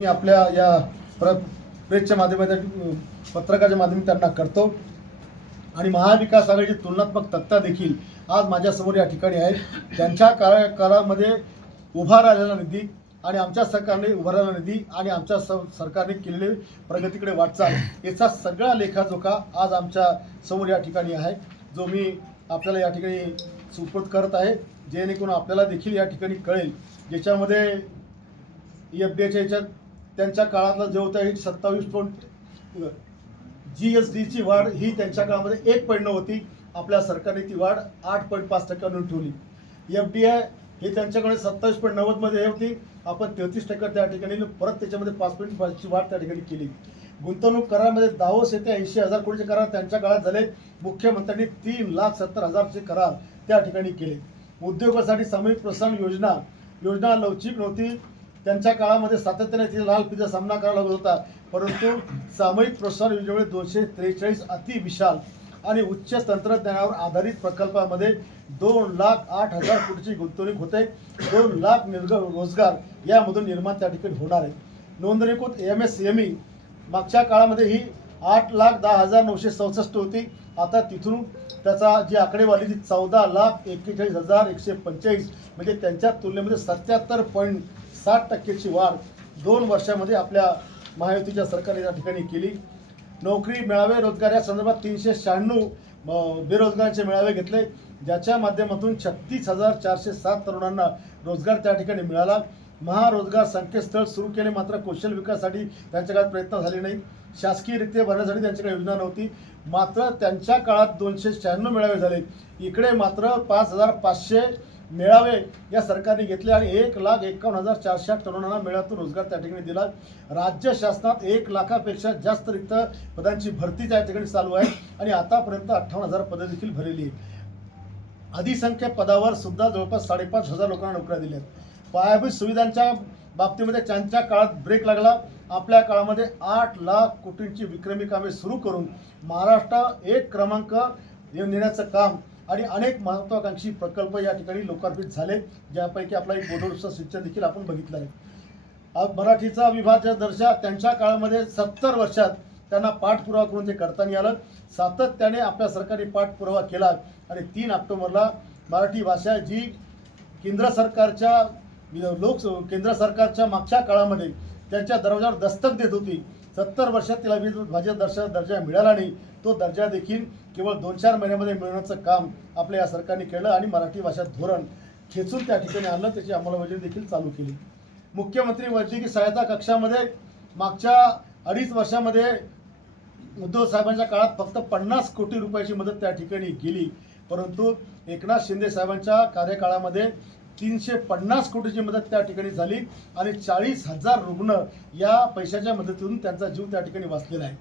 मी आपल्या या प्रेसच्या माध्यमातून पत्रकाच्या माध्यमातून त्यांना करतो आणि महाविकास आघाडीची तुलनात्मक तक्ता देखील आज माझ्यासमोर या ठिकाणी आहे। त्यांच्या काळामध्ये उभा राहिलेला निधी आणि आमच्या सरकारने उभा राहिलेला निधी आणि आमच्या सरकारने केलेले प्रगतीकडे वाटचाल याचा सगळा लेखाजोखा आज आमच्या समोर या ठिकाणी आहे, जो मी आपल्याला या ठिकाणी सुपूर्द करत आहे, जेणेकरून आपल्याला देखील या ठिकाणी कळेल। ज्याच्यामध्ये एफडीआयच्या याच्यात त्यांच्या काळातला जे होता 27 GSDची वाढ ही त्यांच्या काळामध्ये 1.9 होती, आपल्या सरकारने ती वाढ 8.5% ठेवली। एफडीआय हे त्यांच्याकडे 27.90 मध्ये होती, आपण 33% त्या ठिकाणी परत त्याच्यामध्ये 5.5ची वाढ त्या ठिकाणी केली। गुंतवणूक करारामध्ये दावोस येथे 80,000 कोटीचे करार त्यांच्या काळात झाले। मुख्यमंत्र्यांनी 3,70,000चे करार त्या ठिकाणी केले। उद्योगासाठी सामूहिक प्रोत्साहन योजना लवचिक नव्हती, त्यांच्या काळामध्ये सातत्याने तिथे लाल फितीचा सामना करावा लागत होता, परंतु सामूहिक प्रोत्साहन योजनेमुळे 243 अतिविशाल आणि उच्च तंत्रज्ञानावर आधारित प्रकल्पामध्ये 2,08,000 कोटीची गुंतवणूक होते। 2 लाख रोजगार यामधून निर्माण त्या ठिकाणी होणार आहे। नोंदणीकृत MSME मागच्या काळामध्ये ही 8,10,967 होती, आता तिथून त्याचा जी आकडेवारी ती 14,41,145 म्हणजे त्यांच्या तुलनेमध्ये 77.60%ची वाढ 2 वर्षामध्ये आपल्या महायुतीच्या सरकारने या ठिकाणी केली। नोकरी मेळावे रोजगार या संदर्भात 396 बेरोजगारांचे मेळावे घेतले, ज्याच्या माध्यमातून 36,407 तरुणांना रोजगार त्या ठिकाणी मिळाला। महारोजगार संकेतस्थळ सुरू केले, मात्र कौशल्य विकासासाठी त्यांच्याकडे प्रयत्न झाले नाही। शासकीयरित्या भरण्यासाठी त्यांच्याकडे योजना नव्हती, मात्र त्यांच्या काळात 296 मेळावे झाले। इकडे मात्र 5,500 मेळावे या सरकारने घेतले आणि 1,51,400 तरुणांना मेळाव्यातून रोजगार त्या ठिकाणी दिला। राज्य शासनात 1 लाखापेक्षा जास्त रिक्त पदांची भरती त्या ठिकाणी चालू आहे आणि आतापर्यंत 58,000 पदं देखील भरलेली आहेत। अधिसंख्य पदावर सुद्धा जवळपास 5,500 लोकांना नोकऱ्या दिल्या। पायाभूत सुविधांच्या बाबतीमध्ये त्यांच्या काळात ब्रेक लागला। आपल्या काळामध्ये 8 लाख कोटींची विक्रमी कामे सुरू करून महाराष्ट्र 1 क्रमांक नेण्याचं काम आणि अनेक महत्त्वाकांक्षी प्रकल्प या ठिकाणी लोकार्पित झाले, ज्यापैकी आपला एक बोधोत्सव सिंचन देखील आपण बघितलं आहे। आज मराठीचा विभाज्य दर्जा त्यांच्या काळामध्ये 70 वर्षात त्यांना पाठपुरावा करून ते करताना आलं। सातत्याने आपल्या सरकारने पाठपुरावा केला आणि 3 ऑक्टोबरला मराठी भाषा जी केंद्र सरकारच्या मागच्या काळामध्ये त्यांच्या दरवाजावर दस्तक देत होती, 70 वर्षात तिला विभाज्य दर्जा मिळाला नाही। तो दर्जा देखील केवळ 2-4 महिन्यामध्ये मिळवण्याचं काम आपल्या या सरकारने केलं आणि मराठी भाषा धोरण खेचून त्या ठिकाणी आणलं, त्याची अंमलबजावणी देखील चालू केली। मुख्यमंत्री वैद्यकीय सहायता कक्षामध्ये मागच्या 2.5 वर्षामध्ये उद्धव साहेबांच्या काळात फक्त 50 कोटी रुपयाची मदत त्या ठिकाणी गेली, परंतु एकनाथ शिंदे साहेबांच्या कार्यकाळामध्ये 350 कोटीची मदत त्या ठिकाणी झाली आणि 40,000 रुग्ण या पैशाच्या मदतीतून त्यांचा जीव त्या ठिकाणी वाचलेला आहे।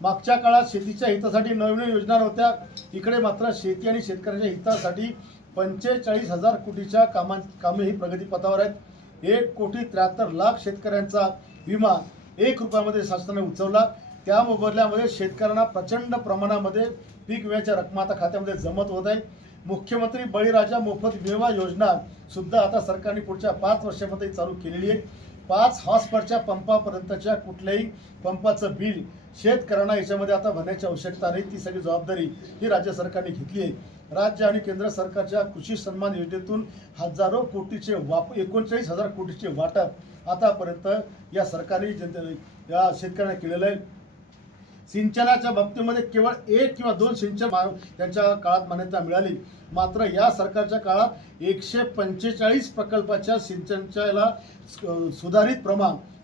मागच्या काळात शेतीच्या हितासाठी नवीन योजना नव्हत्या, इकडे मात्र शेती आणि शेतकऱ्यांच्या हितासाठी 45,000 कोटीच्या कामे ही प्रगतीपथावर आहेत। 1,73,00,000 शेतकऱ्यांचा विमा 1 रुपयामध्ये शासनाने उचलला, त्या मोबदल्यामध्ये शेतकऱ्यांना प्रचंड प्रमाणामध्ये पीक विम्याच्या रक्कम आता खात्यामध्ये जमत होत आहे। मुख्यमंत्री बळीराजा मोफत विमा योजना सुद्धा आता सरकारने पुढच्या 5 वर्षामध्ये चालू केलेली आहे। 5 हॉर्सपावरच्या पंपापर्यंतच्या कुठल्याही पंपाचं बिल शेतकऱ्यांना याच्यामध्ये आता भरण्याची आवश्यकता नाही, ती सगळी जबाबदारी ही राज्य सरकारने घेतली आहे। राज्य आणि केंद्र सरकारच्या कृषी सन्मान योजनेतून हजारो कोटीचे 39,000 कोटीचे वाटप आतापर्यंत या सरकारने या शेतकऱ्यांना केलेलं आहे। सिंचनाच्या बाबतीमध्ये केवळ 1 किंवा 2 सिंचन त्यांच्या काळात मान्यता मिळाली, मात्र या सरकारच्या काळात 145 प्रकल्पाच्या सिंचनाच्या याला सुधारित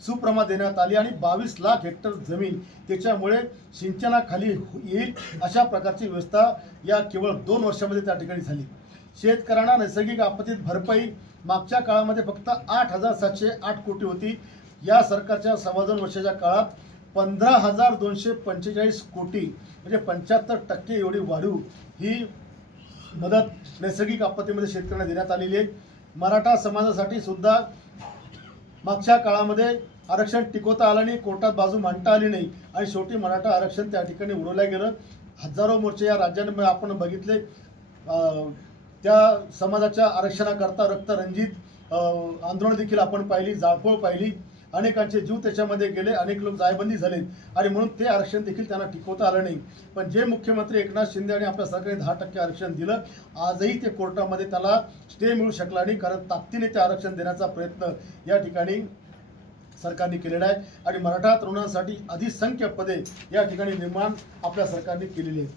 सुप्रमाण देण्यात आली आणि 22 लाख हेक्टर जमीन त्याच्यामुळे सिंचनाखाली येईल अशा प्रकारची व्यवस्था या केवळ 2 वर्षामध्ये त्या ठिकाणी झाली। शेतकऱ्यांना नैसर्गिक आपत्तीत भरपाई मागच्या काळामध्ये फक्त 8,708 कोटी होती, या सरकारच्या 2.25 वर्षाच्या काळात 15,245 कोटी म्हणजे 75% एवढी वाढू ही मदत नैसर्गिक आपत्तीमध्ये शेतकऱ्यांना देण्यात आलेली आहे। मराठा समाजासाठी सुद्धा मागच्या काळामध्ये आरक्षण टिकवता आलं नाही, कोर्टात बाजू मांडता आली नाही आणि शेवटी मराठा आरक्षण त्या ठिकाणी उडवलं गेलं। हजारो मोर्चे या राज्याने आपण बघितले, त्या समाजाच्या आरक्षणाकरता रक्तरंजित आंदोलन देखील आपण पाहिली, जाळपोळ पाहिली, अनेकांचे जीव त्याच्यामध्ये गेले, अनेक लोक जायबंदी झाले आणि म्हणून ते आरक्षण देखील त्यांना टिकवता आलं नाही. पण जे मुख्यमंत्री एकनाथ शिंदे आणि आपल्या सरकारने 10% आरक्षण दिलं, आजही ते कोर्टामध्ये त्याला स्टे मिळू शकला नाही, कारण ताकदीने ते आरक्षण देण्याचा प्रयत्न या ठिकाणी सरकारने केलेला आहे आणि मराठा तरुणांसाठी अधिसंख्य पदे या ठिकाणी निर्माण आपल्या सरकारने केलेली आहेत.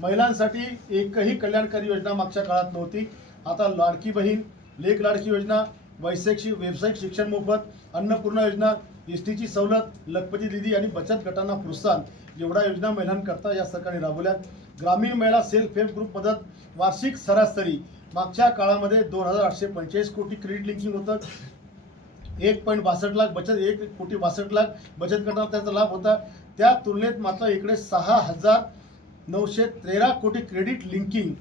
महिलांसाठी एकही कल्याणकारी योजना मागच्या काळात नव्हती. आता लाडकी बहीण, लेक लाडकी योजना, व्यावसायिक शिक्षण मोफत, अन्नपूर्णा योजना, एसटीची सवलत, लखपती दिदी आणि बचत गटांना प्रोत्साहन एवढ्या योजना महिलांकरता या सरकारने राबवल्या. ग्रामीण महिला सेल्फ हेल्प ग्रुप मदत वार्षिक सरासरी मागच्या काळामध्ये 2,845 कोटी क्रेडिट लिंकिंग होतं. 1.62 लाख बचत 1,62 लाख बचत गटांना त्याचा लाभ होता. त्या तुलनेत मात्र इकडे 6,913 कोटी क्रेडिट लिंकिंग,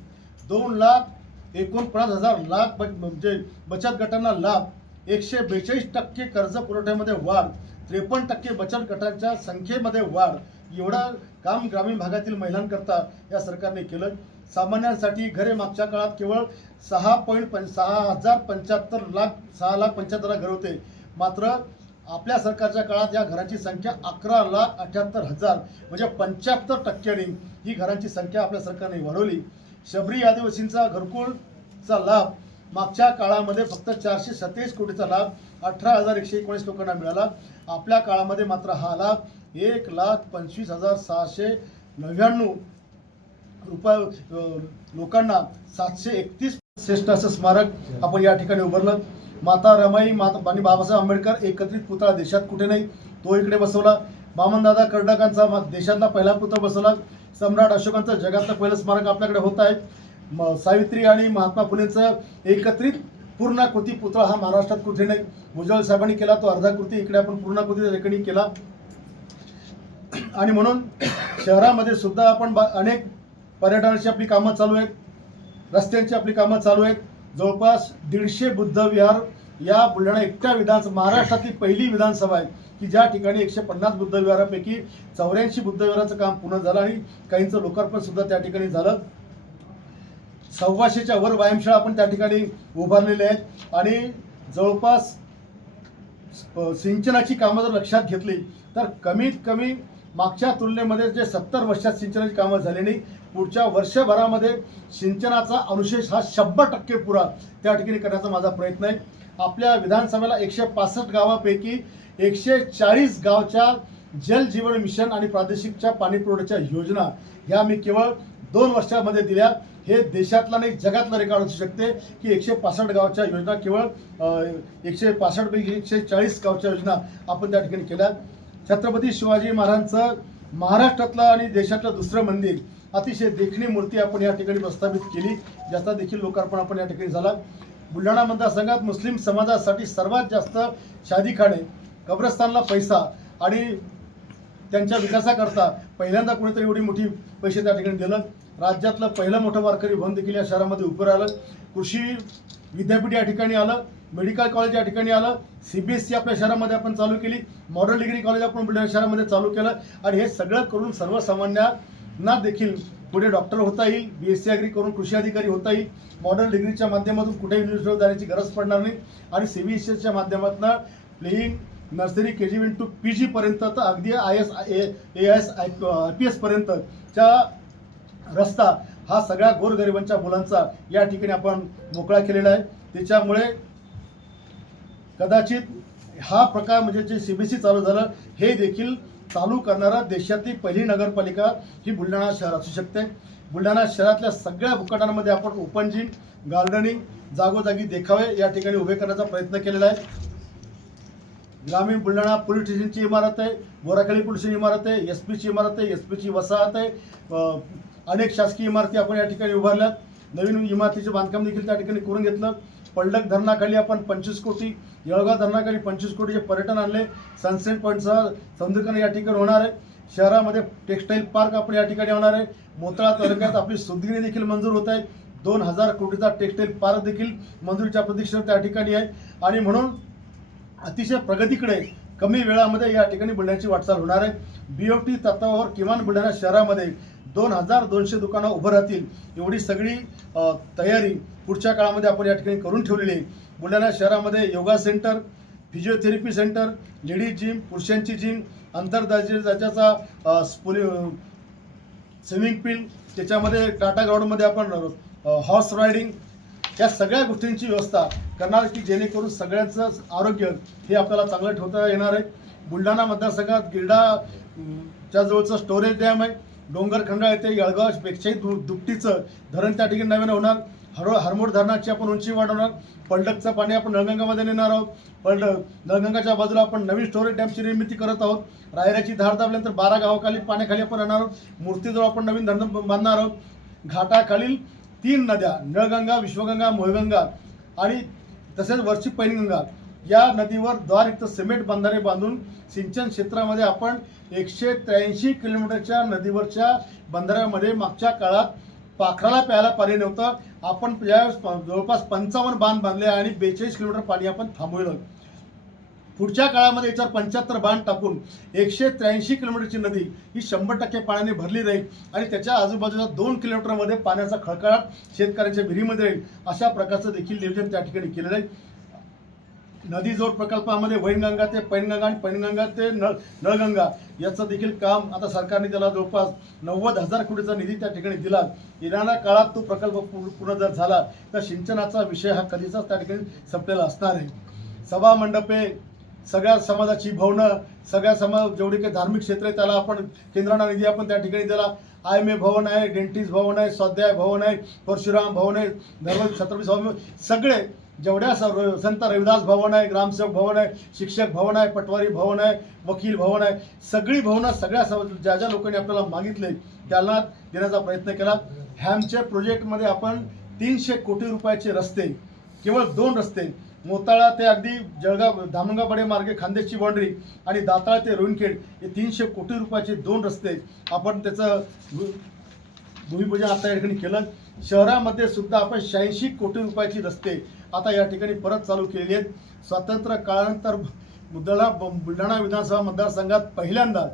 2,49,000 लाख म्हणजे बचत गटांना लाभ, 142% कर्ज पुरवठ्यामध्ये वाढ, 53% बचत गटांच्या संख्येमध्ये वाढ, एवढं काम ग्रामीण भागातील महिलांकरता या सरकारने केलं. सामान्यांसाठी घरे मागच्या काळात केवळ 6,75,000 घर होते, मात्र आपल्या सरकारच्या काळात या घरांची संख्या 11,78,000 म्हणजे 75% ही घरांची संख्या आपल्या सरकारने वाढवली. शबरी आदिवासींचा घरकुलचा लाभ मागच्या काळामध्ये फक्त 427 कोटीचा लाभ 18,119 लोकांना मिळाला. आपल्या काळामध्ये मात्र हा लाभ 1,25,699 लोकांना 731 श्रेष्ठ असं स्मारक आपण या ठिकाणी उभारलं. माता रमाई आणि बाबासाहेब आंबेडकर एकत्रित पुतळा देशात कुठे नाही, तो इकडे बसवला. वामनदादा कर्डकांचा देशातला पहिला पुतळा बसवला. सम्राट अशोकांचं जगातलं पहिलं स्मारक आपल्याकडे होत आहे. सावित्री आणि महात्मा फुलेंचं एकत्रित पूर्णाकृती पुतळा हा महाराष्ट्रात कुठे नाही. भुजबळ साहेबांनी केला, तो अर्धाकृती, इकडे आपण पूर्णाकृती रेकॉर्डिंग केला. आणि म्हणून शहरामध्ये सुद्धा आपण अनेक पर्यटनाची आपली कामं चालू आहेत, रस्त्यांची आपली कामं चालू आहेत. जवळपास 150 बुद्ध विहार या बुलढाणा एकट्या महाराष्ट्रातली पहिली विधानसभा आहे की ज्या ठिकाणी 150 बुद्ध विहारापैकी 84 बुद्ध विहाराचं काम पूर्ण झालं आणि काहींचं लोकार्पण सुद्धा त्या ठिकाणी झालं. 1,200च्या वर व्यायामशाळा आपण त्या ठिकाणी उभारलेल्या आहेत आणि जवळपास सिंचनाची कामं जर लक्षात घेतली तर कमीत कमी मागच्या तुलनेमध्ये जे 70 वर्षात सिंचनाची कामं झाली नाही, पुढच्या वर्षभरामध्ये सिंचनाचा अनुशेष हा 100% पुरा त्या ठिकाणी करण्याचा माझा प्रयत्न आहे. आपल्या विधानसभेला 165 गावापैकी 140 गावच्या जल जीवन मिशन आणि प्रादेशिकच्या पाणी पुरवठ्याच्या योजना ह्या मी केवळ 2 वर्षामध्ये दिल्या. हे देशातला नाही जगातला रेकॉर्ड असू शकते की 165 गावच्या योजना केवळ 165 पैकी 140 गावच्या योजना आपण त्या ठिकाणी केल्या. छत्रपती शिवाजी महाराजांचं महाराष्ट्रातलं आणि देशातलं दुसरं मंदिर, अतिशय देखणी मूर्ती आपण या ठिकाणी प्रस्थापित केली, ज्याचा देखील लोकार्पण आपण या ठिकाणी झाला. बुलढाणा मतदारसंघात मुस्लिम समाजासाठी सर्वात जास्त शादीखाने, कब्रस्तानला पैसा आणि त्यांच्या विकासाकरता पहिल्यांदा कोणीतरी एवढी मोठी पैसे त्या ठिकाणी दिलं. राज्यातलं पहिलं मोठं वारकरी भवन देखील या शहरामध्ये उभं राहिलं. कृषी विद्यापीठ या ठिकाणी आलं, मेडिकल कॉलेज या ठिकाणी आलं, CBSE आपल्या शहरामध्ये आपण चालू केली, मॉडर्न डिग्री कॉलेज आपण बुलढाणा शहरामध्ये चालू केलं आणि हे सगळं करून सर्वसामान्यांना देखील पुढे डॉक्टर होता येईल, BSc ॲग्री करून कृषी अधिकारी होता येईल, मॉडर्न डिग्रीच्या माध्यमातून कुठेही युनिव्हर्सिटीवर जाण्याची गरज पडणार नाही आणि CBSEच्या माध्यमातून playing nursery KG to PG पर्यंत तर अगदी IAS AS IPS पर्यंतच्या रस्ता हा सगळ्या गोरगरिबांच्या मुलांचा या ठिकाणी आपण मोकळा केलेला आहे. त्याच्यामुळे कदाचित हा प्रकार म्हणजे जे CBSE चालू झालं हे देखील चालू करणारा देशातली पहिली नगरपालिका ही बुलढाणा शहर असू शकते. बुलढाणा शहरातल्या सगळ्या भूखंडांमध्ये आपण ओपन जिम, गार्डनिंग, जागोजागी देखावे या ठिकाणी उभे करण्याचा प्रयत्न केलेला आहे. ग्रामीण बुलढाणा पोलीस स्टेशनची इमारत आहे, बोराखेडी पोलीसची इमारत आहे, SPची इमारत आहे, SPची वसाहत आहे, अनेक शासकीय इमारती आपण या ठिकाणी उभारल्यात. नवीन इमारतीचे बांधकाम देखील त्या ठिकाणी करून घेतलं. पडलक धरणाखाली आपण 25 कोटी, येळगाव धरणाखाली 25 कोटीचे पर्यटन आणले. सनसेट पॉईंटसह सौंदर्यीकरण या ठिकाणी होणार आहे. शहरामध्ये टेक्स्टाईल पार्क आपण या ठिकाणी होणार आहे. मोताळा तालुक्यात आपली सुदगिरी देखील मंजूर होत आहे. 2,000 कोटीचा टेक्स्टाईल पार्क देखील मंजुरीच्या प्रतीक्षेत त्या ठिकाणी आहे आणि म्हणून अतिशय प्रगतीकडे कमी वेळामध्ये या ठिकाणी बुलढाण्याची वाटचाल होणार आहे. BOT तत्वावर किमान बुलढाणा शहरामध्ये 2,200 दुकानं उभं राहतील एवढी सगळी तयारी पुढच्या काळामध्ये आपण या ठिकाणी करून ठेवलेली आहे. बुलढाणा शहरामध्ये yoga centre, physiotherapy centre, ladies gym, पुरुषांची जिम, आंतरराज्याचा स्विमिंग पूल, त्याच्यामध्ये टाटा ग्राउंडमध्ये आपण हॉर्स रायडिंग, या सगळ्या गोष्टींची व्यवस्था करणार की जेणेकरून सगळ्यांचं आरोग्य हे आपल्याला चांगलं ठेवता येणार आहे. बुलढाणा मतदारसंघात च्या जवळचं स्टोरेज डॅम आहे. डोंगरखंडा येथे येळगावपेक्षाही दुपटीचं धरण त्या ठिकाणी नवीन होणार. हरमोड धरणाची आपण उंची वाढवणार. पलडकचं पाणी आपण नळगंगामध्ये नेणार आहोत. नळगंगाच्या बाजूला आपण नवीन स्टोरेज डॅमची निर्मिती करत आहोत. रायराची धार दाबल्यानंतर 12 गावाखाली पाण्याखाली आपण येणार आहोत. मूर्तीजवळ आपण नवीन धरण बांधणार आहोत. घाटाखालील 3 नद्या नळगंगा, विश्वगंगा, मोहगंगा आणि तसेच वरची पैनगंगा या नदीवर द्वारयुक्त सिमेंट बंधारे बांधून सिंचन क्षेत्रामध्ये आपण 183 किलोमीटरच्या नदीवरच्या बंधाऱ्यामध्ये मागच्या काळात पाखराला प्यायला पाणी नव्हतं. आपण जवळपास 55 बांध बांधले आणि 42 किलोमीटर पाणी आपण थांबवलं. पुढच्या काळामध्ये याच्यावर 75 बांध टाकून 183 किलोमीटरची नदी ही 100% पाण्याने भरली राहील आणि त्याच्या आजूबाजूला 2 किलोमीटरमध्ये पाण्याचा खळखळाट शेतकऱ्यांच्या विहिरीमध्ये राहील. अशा प्रकारचं देखील नियोजन त्या ठिकाणी केलेलं आहे. नदी जोड प्रकल्पामध्ये वैनगंगा ते पैनगंगा आणि पैनगंगा ते नळगंगा याचं देखील काम आता सरकारने त्याला जवळपास 90,000 कोटीचा निधी त्या ठिकाणी दिला. येणाऱ्या काळात तो प्रकल्प पूर्ण जर झाला तर सिंचनाचा विषय हा कधीचाच त्या ठिकाणी संपलेला असणार आहे. सभा मंडपे, सगळ्या समाजाची भवनं, सगळ्या समाज जेवढे काही धार्मिक क्षेत्र आहे त्याला आपण केंद्रांना निधी आपण त्या ठिकाणी दिला. IMA भवन आहे, डेंटिस्ट भवन आहे, स्वाध्याय भवन आहे, परशुराम भवन आहे, धर्म छत्रपती भवन, सगळे जेवढ्या संत रविदास भवन आहे, ग्रामसेवक भवन आहे, शिक्षक भवन आहे, पटवारी भवन आहे, वकील भवन आहे, सगळी भवनं सगळ्या ज्या ज्या लोकांनी आपल्याला मागितले त्यांना देण्याचा प्रयत्न केला. हॅमच्या प्रोजेक्टमध्ये आपण 300 कोटी रुपयाचे रस्ते, केवळ 2 रस्ते, मोताळा ते अगदी जळगाव धामणगावडे मार्गे खानदेशची बाउंड्री आणि दाताळ ते रोणखेड हे 300 कोटी रुपयाचे 2 रस्ते आपण त्याचं भूमिपूजन आता या ठिकाणी केलं. शहरामध्ये सुद्धा आपण 86 कोटी रुपयाची रस्ते आता या ठिकाणी परत चालू केलेली आहेत. स्वातंत्र्य काळानंतर बुलढाणा विधानसभा मतदारसंघात पहिल्यांदा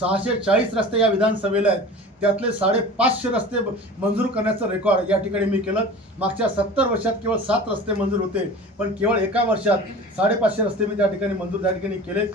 640 रस्ते या विधानसभेला आहेत. त्यातले 550 रस्ते मंजूर करण्याचं रेकॉर्ड या ठिकाणी मी केलं. मागच्या 70 वर्षात केवळ 7 रस्ते मंजूर होते, पण केवळ एका वर्षात 550 रस्ते मी त्या ठिकाणी मंजूर त्या ठिकाणी केले.